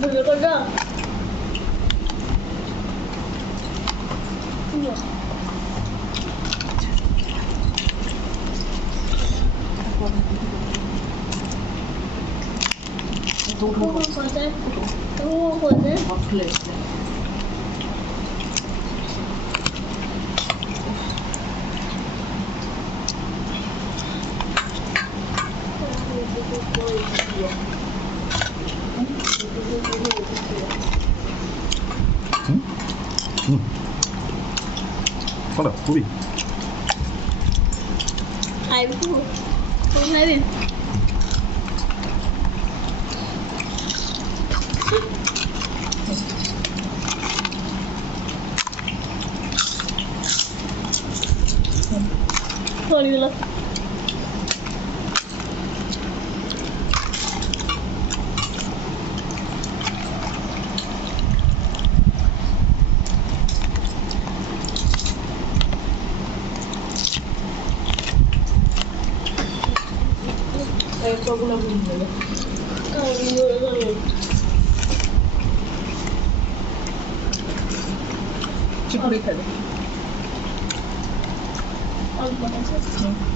불을 꺼져. 먹었거든? 먹었거든? 그래. 응? 응. 봐라, 고비. 아이고, 동생이. 소리가. 거구나 보이는데. 지푸리 타네. 아, 이거 맛있어.